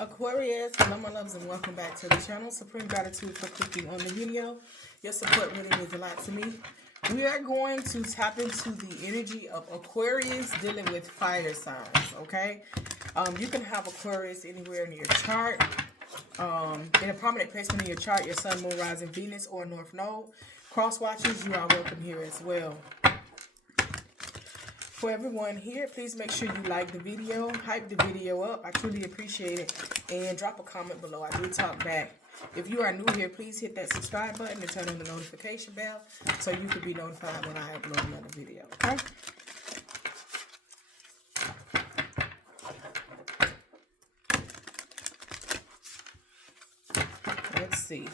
Aquarius, hello my loves, and welcome back to the channel. Supreme gratitude for clicking on the video. Your support really means a lot to me. We are going to tap into the energy of Aquarius dealing with fire signs, okay? You can have Aquarius anywhere in your chart. In a prominent placement in your chart, your sun, moon, rising, Venus, or north node. Cross watchers, you are welcome here as well. For everyone here, please make sure you like the video, hype the video up. I truly appreciate it. And drop a comment below. I do talk back. If you are new here, please hit that subscribe button and turn on the notification bell so you can be notified when I upload another video. Okay? Let's see.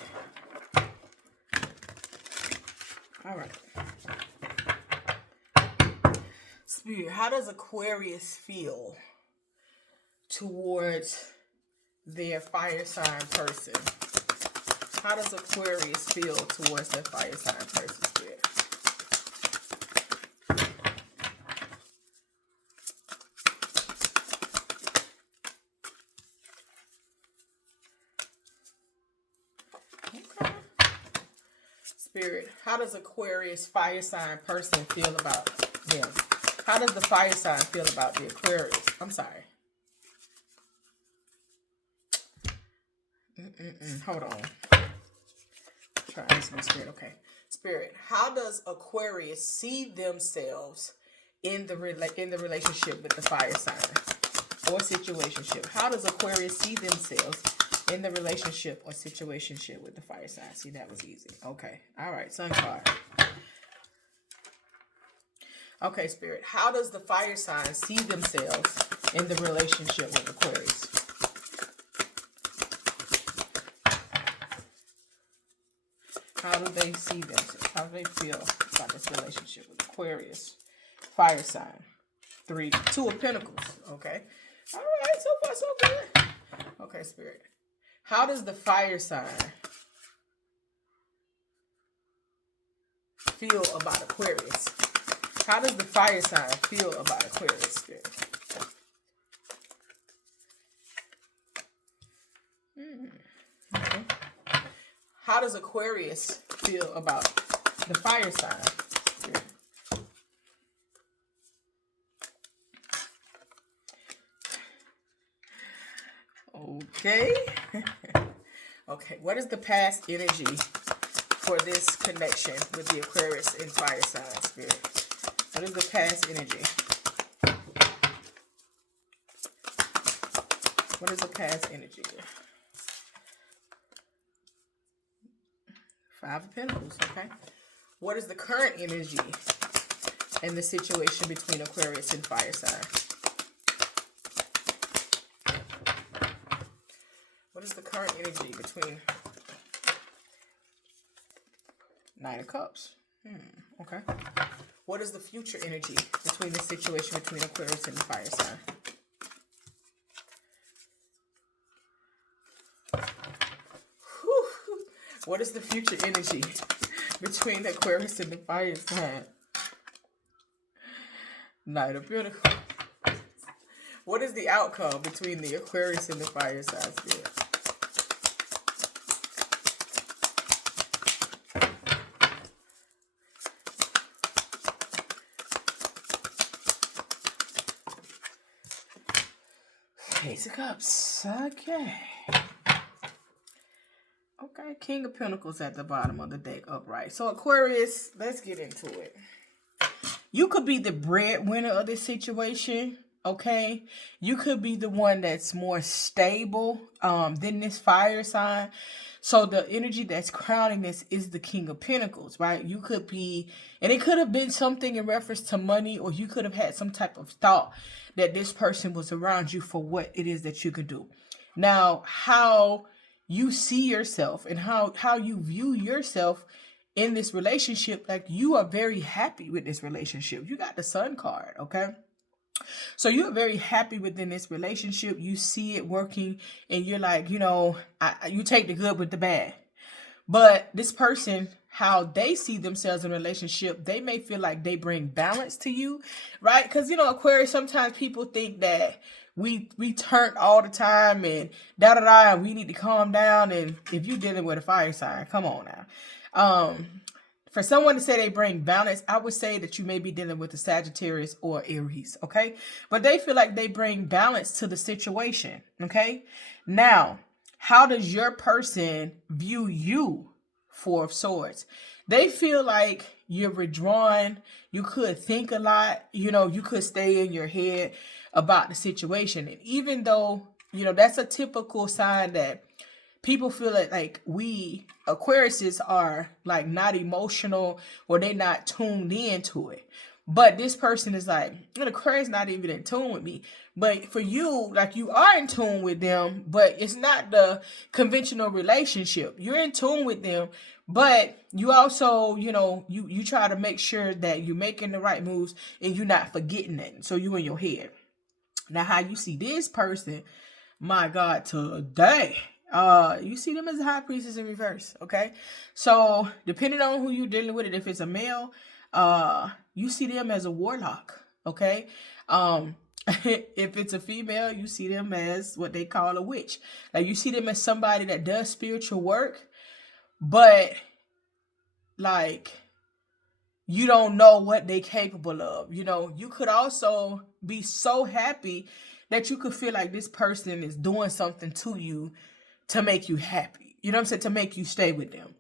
All right. Spirit, how does Aquarius feel towards their fire sign person? How does Aquarius feel towards their fire sign person, Spirit? Okay. Spirit, how does Aquarius fire sign person feel about them? How does the fire sign feel about the Aquarius? I'm sorry. Hold on. Try this one, Spirit. Okay. Spirit, how does Aquarius see themselves in the relationship with the fire sign or situationship? How does Aquarius see themselves in the relationship or situationship with the fire sign? See, that was easy. Okay. All right. Sun card. Okay, Spirit, how does the fire sign see themselves in the relationship with Aquarius? How do they see themselves? How do they feel about this relationship with Aquarius? Fire sign. Two of Pentacles. Okay. All right, so far so good. Okay, Spirit. How does the fire sign feel about Aquarius? How does the fire sign feel about Aquarius, Spirit? Okay. How does Aquarius feel about the fire sign, Spirit? Okay. Okay, what is the past energy for this connection with the Aquarius and fire sign, Spirit? What is the past energy? What is the past energy? Five of Pentacles, okay. What is the current energy in the situation between Aquarius and fire sign? What is the current energy between Nine of Cups? Okay. What is the future energy between the situation between Aquarius and the fire sign? Whew. What is the future energy between the Aquarius and the fire sign? Knight of Pentacles. What is the outcome between the Aquarius and the fire sign, Spirit? Ace of Cups. Okay. Okay, King of Pentacles at the bottom of the deck upright. So Aquarius, let's get into it. You could be the breadwinner of this situation, okay? You could be the one that's more stable than this fire sign. So the energy that's crowning this is the King of Pentacles, right? You could be, and it could have been something in reference to money, or you could have had some type of thought that this person was around you for what it is that you could do. Now, how you see yourself and how you view yourself in this relationship, like you are very happy with this relationship. You got the Sun card, okay? So you're very happy within this relationship. You see it working and you're like, you know, you take the good with the bad. But this person how they see themselves in a relationship, they may feel like they bring balance to you, right? Because, you know, Aquarius, sometimes people think that we turn all the time and da-da-da, and we need to calm down. And if you're dealing with a fire sign, come on now. For someone to say they bring balance, I would say that you may be dealing with a Sagittarius or Aries, okay? But they feel like they bring balance to the situation, okay? Now, how does your person view you? Four of Swords. They feel like you're withdrawn. You could think a lot. You know, you could stay in your head about the situation. And even though, you know, that's a typical sign that people feel like we Aquariuses are like not emotional, or they not tuned into it. But this person is like, the Aquarius not even in tune with me. But for you, like, you are in tune with them, but it's not the conventional relationship. You're in tune with them, but you also, you know, you try to make sure that you're making the right moves and you're not forgetting it. So you in your head. Now, how you see this person, my God, today, you see them as a high priestess in reverse, okay? So depending on who you're dealing with, if it's a male, you see them as a warlock, okay? If it's a female, you see them as what they call a witch. Like, you see them as somebody that does spiritual work, but like, you don't know what they're capable of. You know, you could also be so happy that you could feel like this person is doing something to you to make you happy. You know what I'm saying? To make you stay with them.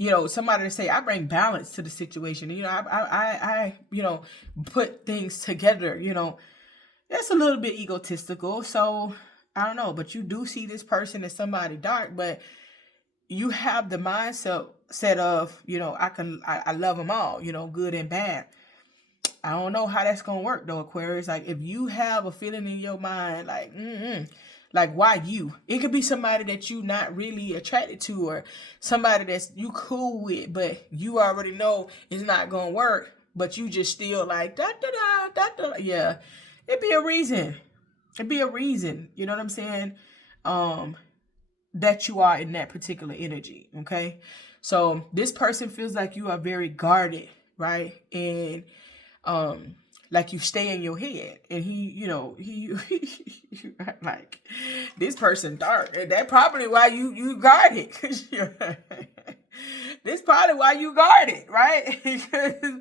You know, somebody to say, I bring balance to the situation. You know, I you know, put things together. You know, that's a little bit egotistical. So I don't know, but you do see this person as somebody dark, but you have the mindset of, you know, I love them all, you know, good and bad. I don't know how that's going to work though, Aquarius. Like, if you have a feeling in your mind, like, why you? It could be somebody that you not really attracted to, or somebody that's you cool with, but you already know it's not going to work, but you just still like, da. Yeah, it'd be a reason. It'd be a reason. You know what I'm saying? That you are in that particular energy, okay? So this person feels like you are very guarded, right? And like you stay in your head, and he like, this person dark, and that's probably why you guard it. This probably why you guard it, right? Because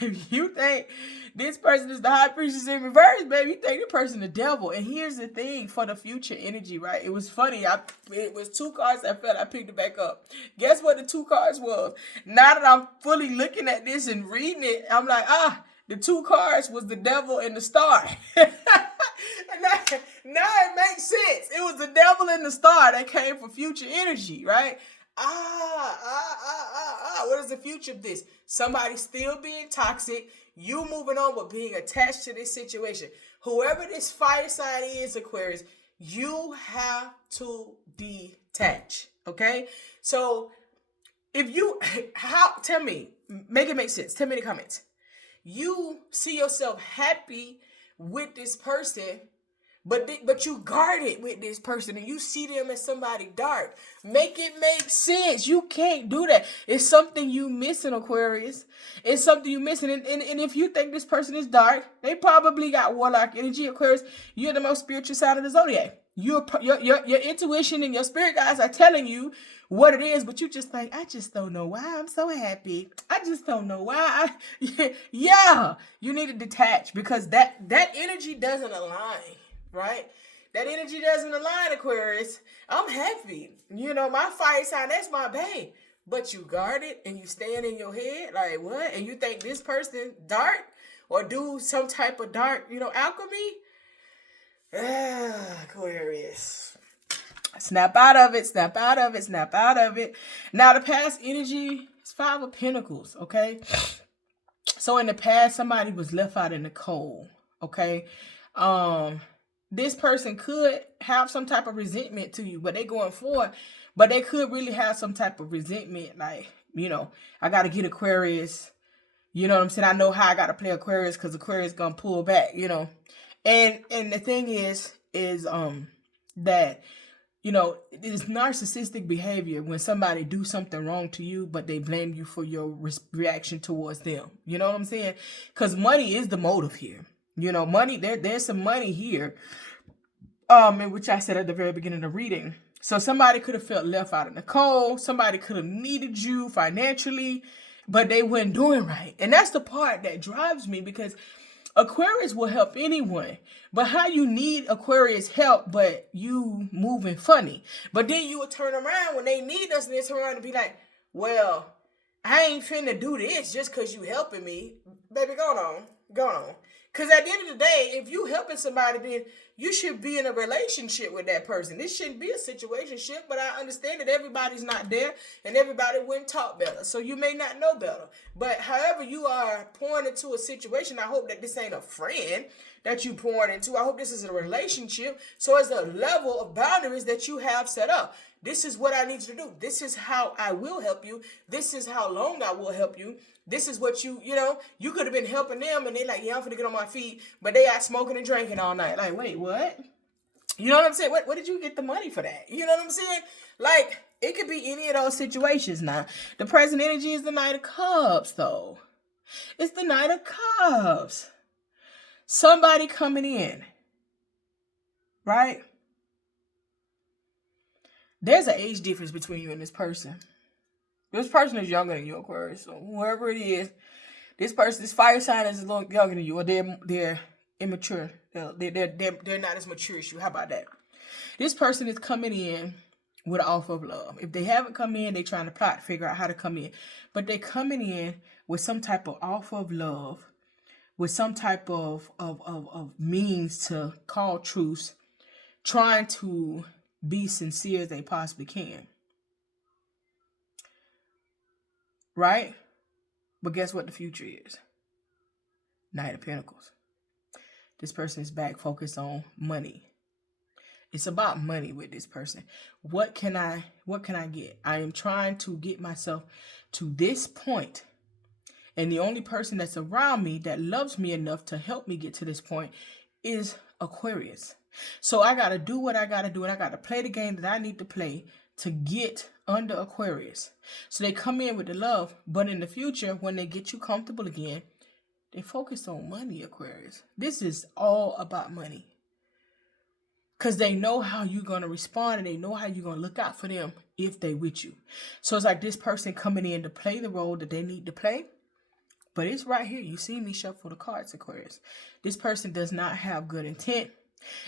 if you think this person is the high priestess in reverse, baby, you think the person the devil. And here's the thing for the future energy, right? It was funny. It was two cards I felt I picked it back up. Guess what the two cards was? Now that I'm fully looking at this and reading it, I'm like, the two cards was the devil and the star. now it makes sense. It was the devil and the star that came for future energy, right? What is the future of this? Somebody still being toxic, you moving on, but being attached to this situation. Whoever this fire sign is, Aquarius, you have to detach, okay? So if you, tell me, make it make sense. Tell me in the comments. You see yourself happy with this person, but you guard it with this person, and you see them as somebody dark. Make it make sense. You can't do that. It's something you missing, Aquarius. It's something you missing. And if you think this person is dark, they probably got warlock energy, Aquarius. You're the most spiritual sign of the zodiac. Your intuition and your spirit guides are telling you what it is, but you just think, I just don't know why I'm so happy. I just don't know why. Yeah, you need to detach, because that energy doesn't align. Right? That energy doesn't align, Aquarius. I'm happy. You know, my fire sign, that's my babe. But you guard it and you stand in your head, like, what? And you think this person dark, or do some type of dark, you know, alchemy? Aquarius. Snap out of it, snap out of it, snap out of it. Now, the past energy is 5 of Pentacles, okay? So in the past, somebody was left out in the cold, okay? This person could have some type of resentment to you, but they going forward. But they could really have some type of resentment, like, you know, I got to get Aquarius. You know what I'm saying? I know how I got to play Aquarius, because Aquarius going to pull back, you know. And the thing is that You know, it is narcissistic behavior when somebody do something wrong to you, but they blame you for your reaction towards them. You know what I'm saying? Because money is the motive here. You know, money, there's some money here, in which I said at the very beginning of reading. So somebody could have felt left out in the cold. Somebody could have needed you financially, but they weren't doing right. And that's the part that drives me, because Aquarius will help anyone. But how you need Aquarius help, but you moving funny. But then you will turn around when they need us, and they turn around and be like, well, I ain't finna do this just because you helping me. Baby, go on. Because at the end of the day, if you helping somebody, then you should be in a relationship with that person. This shouldn't be a situationship, but I understand that everybody's not there and everybody wouldn't talk better. So you may not know better. But however you are pouring into a situation, I hope that this ain't a friend that you pouring into. I hope this is a relationship. So it's a level of boundaries that you have set up. This is what I need you to do. This is how I will help you. This is how long I will help you. This is what you know, you could have been helping them and they like, yeah, I'm finna get on my feet, but they out smoking and drinking all night. Like, wait, what? You know what I'm saying? What did you get the money for that? You know what I'm saying? Like, it could be any of those situations now. The present energy is the Knight of Cups, though. It's the Knight of Cups. Somebody coming in, right? There's an age difference between you and this person. This person is younger than you, Aquarius. So whoever it is, this fire sign is a little younger than you, or they're immature. They're not as mature as you. How about that? This person is coming in with an offer of love. If they haven't come in, they're trying to plot to figure out how to come in. But they're coming in with some type of offer of love, with some type of means to call truce, trying to be sincere as they possibly can. Right? But guess what the future is? Knight of Pentacles. This person is back focused on money. It's about money with this person. What can I get? I am trying to get myself to this point. And the only person that's around me that loves me enough to help me get to this point is Aquarius. So I got to do what I got to do, and I got to play the game that I need to play to get under Aquarius. So they come in with the love, but in the future, when they get you comfortable again, they focus on money, Aquarius. This is all about money. Because they know how you're going to respond, and they know how you're going to look out for them if they with you. So it's like this person coming in to play the role that they need to play. But it's right here. You see me shuffle the cards, Aquarius. This person does not have good intent.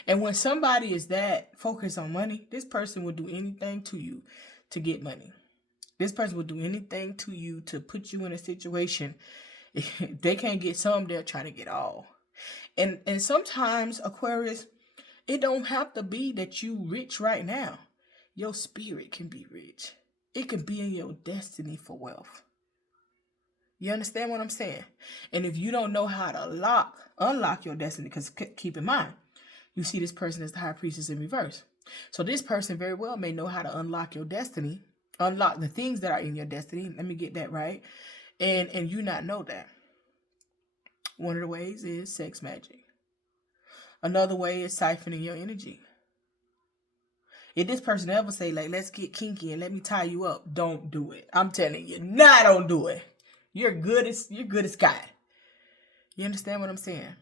And when somebody is that focused on money, this person will do anything to you to get money. This person will do anything to you to put you in a situation. If they can't get some, they'll try to get all. And sometimes, Aquarius, it don't have to be that you rich right now. Your spirit can be rich. It can be in your destiny for wealth. You understand what I'm saying? And if you don't know how to unlock your destiny, because keep in mind, you see this person as the High Priestess in reverse. So this person very well may know how to unlock your destiny, unlock the things that are in your destiny. Let me get that right. And you not know that. One of the ways is sex magic. Another way is siphoning your energy. If this person ever say, like, let's get kinky and let me tie you up, don't do it. I'm telling you, don't do it. You're good as God. You understand what I'm saying?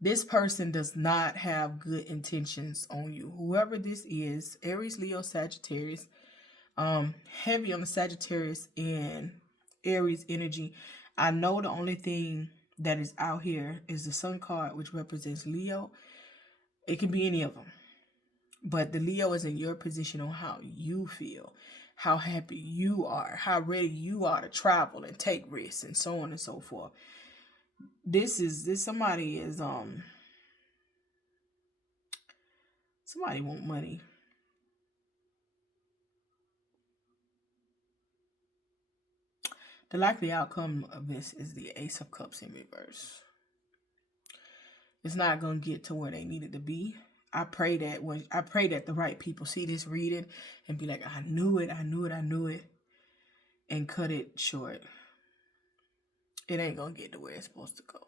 This person does not have good intentions on you. Whoever this is, Aries, Leo, Sagittarius, heavy on the Sagittarius and Aries energy. I know the only thing that is out here is the Sun card, which represents Leo. It can be any of them. But the Leo is in your position on how you feel, how happy you are, how ready you are to travel and take risks and so on and so forth. Somebody want money. The likely outcome of this is the Ace of Cups in reverse. It's not going to get to where they needed to be. I pray that the right people see this reading and be like, I knew it, and cut it short. It ain't going to get to where it's supposed to go.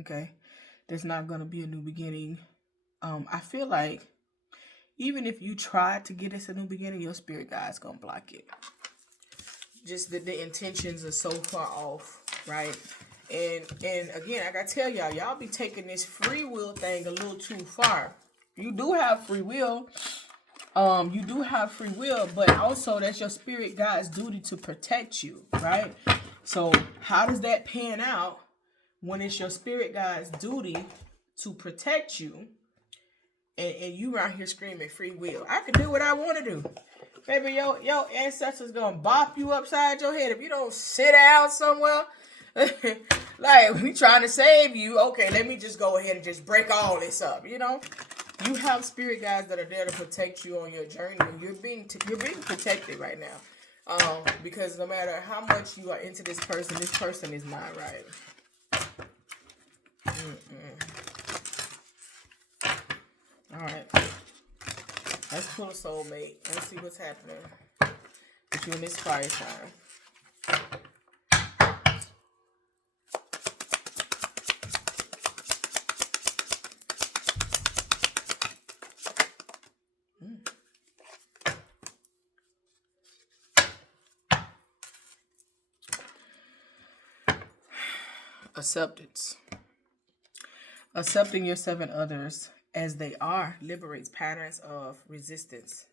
Okay? There's not going to be a new beginning. I feel like Even if you try to get us a new beginning, your spirit guide's gonna block it. Just the intentions are so far off, right? And again, I gotta tell y'all be taking this free will thing a little too far. You do have free will. You do have free will, but also that's your spirit guide's duty to protect you, right? So how does that pan out when it's your spirit guide's duty to protect you, and you out here screaming free will? I can do what I want to do. Baby, your ancestors gonna bop you upside your head if you don't sit down somewhere. Like, we trying to save you. Okay, let me just go ahead and just break all this up, you know? You have spirit guides that are there to protect you on your journey. You're being protected right now. Because no matter how much you are into this person is not right. All right. Let's pull a soulmate. Let's see what's happening with you and this fire sign. Acceptance. Accepting yourself and others as they are liberates patterns of resistance.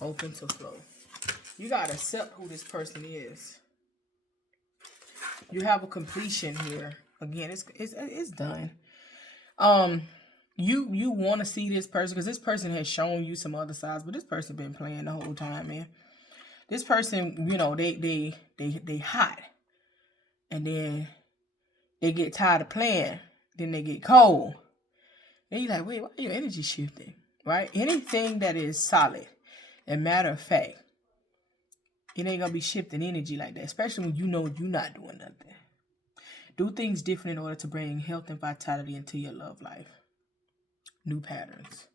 Open to flow. You gotta accept who this person is. You have a completion here. Again, it's done. You want to see this person because this person has shown you some other sides, but this person been playing the whole time, man. This person, you know, they hot, and then they get tired of playing. Then they get cold. And you're like, wait, why are your energy shifting? Right? Anything that is solid and matter of fact, it ain't gonna be shifting energy like that, especially when you know you're not doing nothing. Do things different in order to bring health and vitality into your love life. New patterns.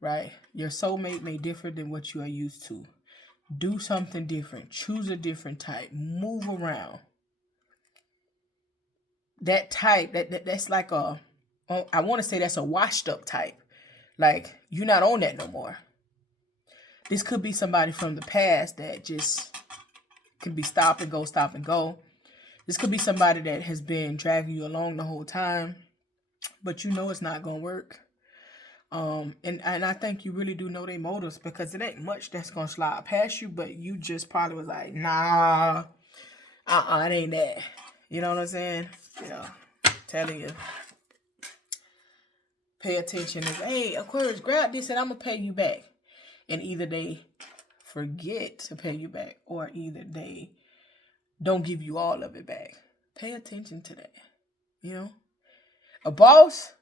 Right? Your soulmate may differ than what you are used to. Do something different. Choose a different type. Move around. That type, that's like I want to say that's a washed up type. Like, you're not on that no more. This could be somebody from the past that just could be stop and go. This could be somebody that has been dragging you along the whole time, but you know it's not going to work. And I think you really do know their motives, because it ain't much that's going to slide past you, but you just probably was like, nah, it ain't that. You know what I'm saying? Yeah, telling you. Pay attention. Hey, Aquarius, grab this and I'm going to pay you back. And either they forget to pay you back, or either they don't give you all of it back. Pay attention to that. You know? A boss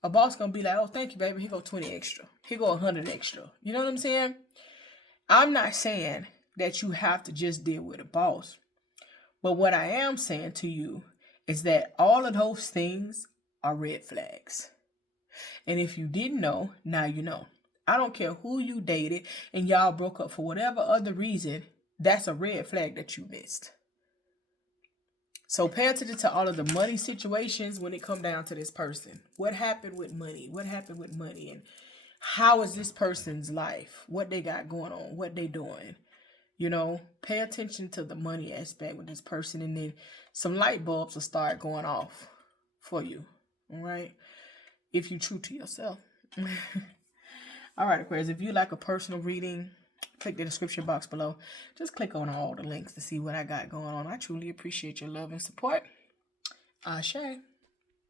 going to be like, oh, thank you, baby. Here go 20 extra. Here go 100 extra. You know what I'm saying? I'm not saying that you have to just deal with a boss. But what I am saying to you is that all of those things are red flags. And if you didn't know, now you know. I don't care who you dated and y'all broke up for whatever other reason, that's a red flag that you missed. So pay attention to all of the money situations when it comes down to this person. What happened with money? What happened with money? And how is this person's life? What they got going on? What they doing? You know, pay attention to the money aspect with this person, and then some light bulbs will start going off for you. All right? If you're true to yourself. All right, Aquarius, if you like a personal reading, click the description box below. Just click on all the links to see what I got going on. I truly appreciate your love and support. Ashe.